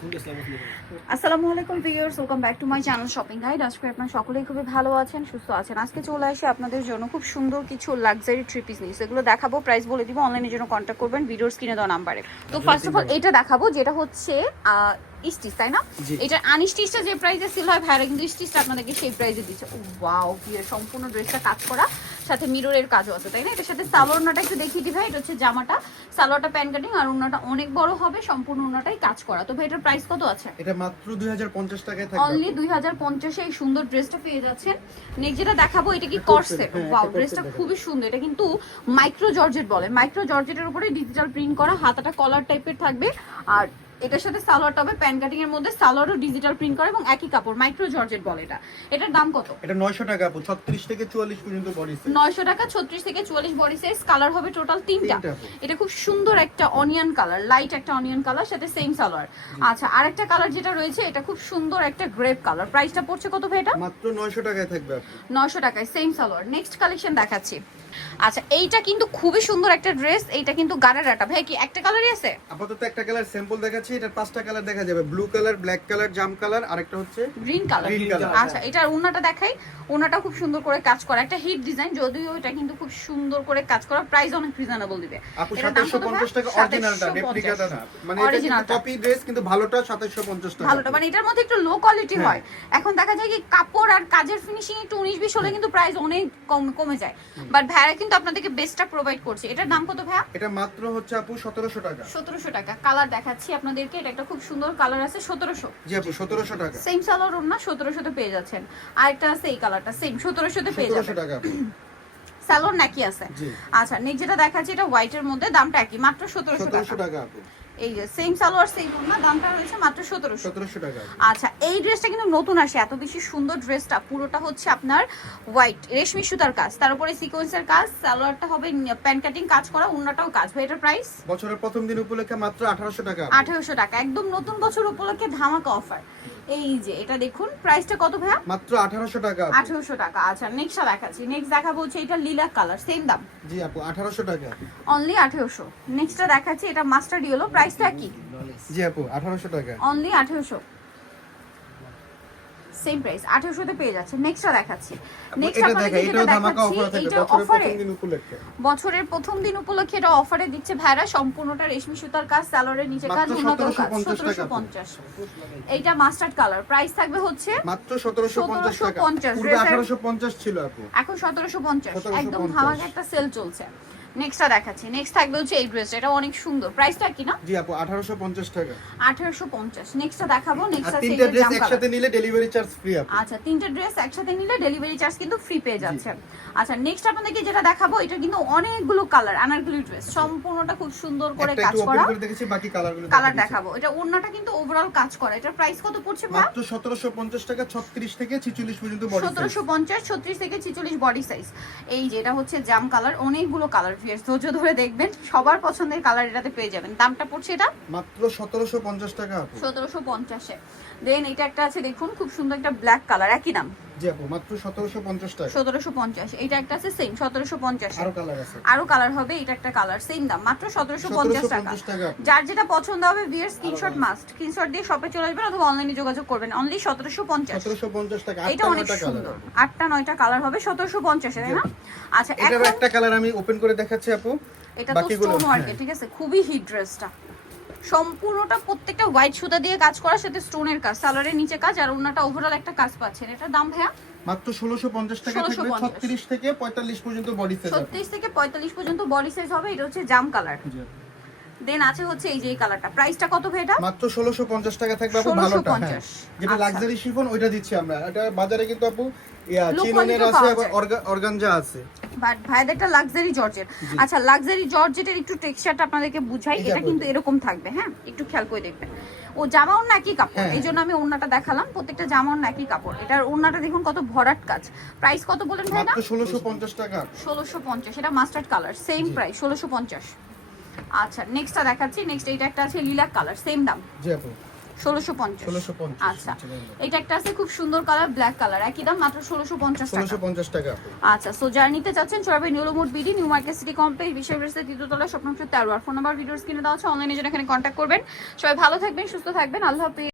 আসসালামু আলাইকুম viewers, welcome back to my channel shopping guide. আজকে আপনারা সকলেই খুবই ভালো আছেন, সুস্থ আছেন। আজকে চলে আসি আপনাদের জন্য খুব সুন্দর কিছু লাক্সারি থ্রি পিস নিস, এগুলো দেখাবো, প্রাইস বলে দিব, অনলাইনের জন্য কন্ট্যাক্ট করবেন ভিডিওর স্ক্রিনে দেওয়া নাম্বারে। তো ফার্স্ট অফ অল এটা দেখাবো, যেটা হচ্ছে স্টিচ, তাই না? এটা আনস্টিচটা যে প্রাইসে সেল হয়, ভাইরা কিন্তু স্টিচটা আপনাদেরকে সেই প্রাইসে দিচ্ছে। ওয়াও, ভিউয়ার সম্পূর্ণ ড্রেসটা কাজ করা, সাথে মিররের কাজও আছে, তাই না? এটার সাথে সালোয়ারটা একটু দেখিয়ে দিই ভাই। এটা হচ্ছে জামাটা, সালোয়ারটা প্যান কাটিং, আর ওন্নাটা অনেক বড় হবে, সম্পূর্ণ ওন্নাটাই কাজ করা। তো ভাই এটার প্রাইস কত আছে? এটা মাত্র 2050 টাকায় থাকবে। অনলি 2050 এ এই সুন্দর ড্রেসটা পেয়ে যাচ্ছেন। নেক্সট যেটা দেখাবো, এটা কি কর্সেট। ওয়াও, ড্রেসটা খুবই সুন্দর। এটা কিন্তু মাইক্রো জর্জেট বলে, মাইক্রো জর্জেটের উপরে ডিজিটাল প্রিন্ট করা, হাতাটা কলার টাইপের থাকবে, আর এটার সাথে সালোয়ারটা হবে প্যান কাটিং এর মধ্যে, সালোয়ারও ডিজিটাল প্রিন্ট করা এবং একই কাপড়, মাইক্রো জর্জেট বলে এটা। এটার দাম কত? এটা 900 টাকা আপু, 36 থেকে 44 পর্যন্ত বডি সাইজ। 900 টাকা, 36 থেকে 44 বডি সাইজ। কালার হবে টোটাল তিনটা। এটা খুব সুন্দর একটা অনিয়ন কালার, লাইট একটা অনিয়ন কালার, সাথে সেম সালোয়ার। আচ্ছা, আরেকটা কালার যেটা রয়েছে, এটা খুব সুন্দর একটা গ্রেপ কালার। প্রাইসটা পড়ছে কত ভাই এটা? মাত্র 900 টাকায় থাকবে আপু। 900 টাকায় সেম সালোয়ার। নেক্সট কালেকশন দেখাচ্ছি। আচ্ছা, এইটা কিন্তু খুবই সুন্দর একটা ড্রেস। এইটা কিন্তু গারারাটা ভাই, কি একটা কালারই আছে? আপাতত একটা কালার স্যাম্পল দেখাচ্ছি, এটার পাঁচটা কালার দেখা যাবে। ব্লু কালার, ব্ল্যাক কালার, জাম কালার, আরেকটা হচ্ছে গ্রিন কালার। আচ্ছা, এটার ওন্নাটা দেখাই। ওন্নাটা খুব সুন্দর করে কাজ করা, একটা হিট ডিজাইন, যদিও এটা কিন্তু খুব সুন্দর করে কাজ করা। প্রাইস অনেক রিজনেবল দিবে। আপু 2750 টাকা, অরিজিনালটা, রেপ্লিকাটা না, মানে এটা কিন্তু কপি ড্রেস, কিন্তু ভালোটা 2750 টাকা। ভালোটা মানে এটার মধ্যে একটু লো কোয়ালিটি হয়। এখন দেখা যায় কি কাপড় আর কাজের ফিনিশিং একটু 19-20 হলে কিন্তু প্রাইস অনেক কমে যায়, বাট ভাইয়া কিন্তু আপনাদেরকে বেস্টটা প্রোভাইড করছে। এটার দাম কত ভাইয়া? এটা মাত্র হচ্ছে আপু 1700 টাকা। 1700 টাকা। কালার দেখাচ্ছি আপনাদেরকে, এটা একটা খুব সুন্দর কালার আছে, 1700। জি আপু, 1700 টাকা। সেম সালোয়ার ওন্না, 1700 তে পেয়ে যাচ্ছেন। আরেকটা আছে এই কালারটা, সেম 1700 তে পেয়ে যাবেন। 1700 টাকা আপু। সালোয়ার নাকি আছে? আচ্ছা, নেক্সট যেটা দেখাচ্ছি, এটা হোয়াইটের মধ্যে, দামটা কি? মাত্র 1700 টাকা আপু। এই যে সেম সালোয়ার সেম ওন্না, দামটা রয়েছে মাত্র 1700 টাকা। আচ্ছা, এই ড্রেসটা কিন্তু নতুন আসে, এত বেশি সুন্দর ড্রেসটা। পুরোটা হচ্ছে আপনার হোয়াইট রেশমি সুতার কাজ, তার উপরে সিকোয়েন্সের কাজ, সালোয়ারটা হবে প্যান কাটিং কাজ করা, ওন্নাটাও কাজ। ভাই এটার প্রাইস? বছরের প্রথম দিন উপলক্ষে মাত্র 1800 টাকা। 1800 টাকা, একদম নতুন বছর উপলক্ষে ধামাকা অফার। এই যে এটা দেখুন, প্রাইসটা কত ভাইয়া? মাত্র 1800 টাকা। 1800 টাকা। আচ্ছা, নেক্সট দেখাচ্ছি। নেক্সট দেখাবো হচ্ছে এটা লিলা কালার, সেম দাম। জি আপু, 1800 টাকা। অনলি 1800। নেক্সটটা দেখাচ্ছি, এটা মাস্টার্ড ইয়েলো, প্রাইসটা কি? জি আপু, 1800 টাকা। অনলি 1800, সেম প্রাইস, 1800 তে পেয়ে যাচ্ছে। নেক্সটটা দেখাচ্ছি। নেক্সট আপনাদের যেটা দেখাচ্ছি, এটা অফারে, বছরের প্রথম দিন উপলক্ষে এটা অফারে দিচ্ছে ভাইরা। সম্পূর্ণটা রেশমি সুতার কাজ, সালোয়ারের নিচে কাজ, ওন্নাতেও কাজ। 1750। এইটা মাস্টার্ড কালার, প্রাইস থাকবে হচ্ছে মাত্র 1750 টাকা। পূর্বে 1850 ছিল আপু, এখন 1750। একদম ধামাকা একটা সেল চলছে। নেক্সটটা দেখাচ্ছি। নেক্সট থাকবে হচ্ছে এই ড্রেস, এটা অনেক সুন্দর। প্রাইসটা কি না? জি আপু, 1850 টাকা। 1850। নেক্সটটা দেখাবো। নেক্সট আছে তিনটা ড্রেস একসাথে নিলে ডেলিভারি চার্জ ফ্রি আপু। আচ্ছা, তিনটা ড্রেস একসাথে নিলে ডেলিভারি চার্জ কিন্তু ফ্রি পেয়ে যাচ্ছে। আচ্ছা, নেক্সট আপনাদেরকে যেটা দেখাবো, এটা কিন্তু অনেকগুলো কালার, আনারকলি ড্রেস, সম্পূর্ণটা খুব সুন্দর করে কাজ করা। ওপেন করে দেখেছি, বাকি কালারগুলো কালার দেখাবো। এটা ওন্নাটা কিন্তু ওভারঅল কাজ করা। এটার প্রাইস কত পড়ছে ভাই? মাত্র 1750 টাকা, 36 থেকে 46 পর্যন্ত বডি সাইজ। 1750, 36 থেকে 46 বডি সাইজ। এই যে এটা হচ্ছে জাম কালার, অনেকগুলো কালার, ভিউয়ার্স ধৈর্য ধরে দেখবেন, সবার পছন্দের কালার এটাতে পেয়ে যাবেন। দামটা পড়ছে এটা মাত্র 1750 টাকা আপু। 1750 এ। দেন এটা একটা আছে দেখুন, খুব সুন্দর একটা ব্ল্যাক কালার, একই দাম। জি আপু, মাত্র 1750 টাকা। 1750। এটা একটা আছে সেম 1750। আরো কালার আছে, আরো কালার হবে। এটা একটা কালার, সেম দাম, মাত্র 1750 টাকা। যার যেটা পছন্দ হবে ভিউয়ার্স স্ক্রিনশট মাস্ট, স্ক্রিনশট দিয়ে শপে চলে আসবেন অথবা অনলাইনে যোগাযোগ করবেন। অনলি 1750 টাকা। এটা অনেক সুন্দর, 8টা 9টা কালার হবে 1750 এ, তাই না? আচ্ছা, এটার একটা কালার আমি ওপেন করে দেখাচ্ছি আপু। এটা তো স্টোন ওয়ার্কে, ঠিক আছে, খুবই হিট ড্রেসটা। সম্পূর্ণটা প্রত্যেকটা হোয়াইট সুতা দিয়ে কাজ করা, সাথে স্টোনের কাজ, সালোয়ারের নিচে কাজ, আর ওন্নাটা ওভারঅল একটা কাজ পাচ্ছেন। এটার দাম ভাইয়া মাত্র 1650 টাকা থাকবে। 36 থেকে 45 পর্যন্ত বডি সাইজ। 36 থেকে 45 পর্যন্ত বডি সাইজ হবে। এটা হচ্ছে জাম কালার। দেন আছে হচ্ছে এই যে এই কালারটা, প্রাইসটা কত ভাই এটা? মাত্র 1650 টাকা থাকবে আপু, ভালোটা। হ্যাঁ, যেটা লাক্সারি শিফন ওইটা দিচ্ছি আমরা। এটা বাজারে কিন্তু আপু চিননের আছে, আবার অর্গানজা আছে, বাট ভাইদের একটা লাক্সারি জর্জেট। আচ্ছা, লাক্সারি জর্জেটের একটু টেক্সচারটা আপনাদেরকে বুঝাই। এটা কিন্তু এরকম থাকবে, হ্যাঁ, একটু খেয়াল করে দেখবেন। ও জামা ওন্না একই কাপড়, এই জন্য আমি ওন্নাটা দেখালাম। প্রত্যেকটা জামা ওন্না একই কাপড়। এটার ওন্নাটা দেখুন কত ভরাট কাজ। প্রাইস কত বলেন ভাই? মাত্র 1650 টাকা। 1650। এটা মাস্টার্ড কালার, সেম প্রাইস 1650। আচ্ছা, নেক্সটটা দেখাচ্ছি। নেক্সট এইটা একটা আছে লিলাক কালার, সেম দাম। জি আপু, 1650 1650 আচ্ছা এটা একটা আছে খুব সুন্দর কালার ব্ল্যাক কালার একই দাম মাত্র 1650 টাকা 1650 টাকা আচ্ছা সো যারা নিতে চাচ্ছেন চলবে নিউলোমোড BD new market city complex বিশ্ববিদ্যালয়ের দ্বিতীয় তলায় স্বপ্নপুর 13 আর ফোন নাম্বার ভিডিওস কিনে দেওয়া আছে অনলাইনে জন্য এখানে কন্ট্যাক্ট করবেন সবাই ভালো থাকবেন সুস্থ থাকবেন আল্লাহ হাফেজ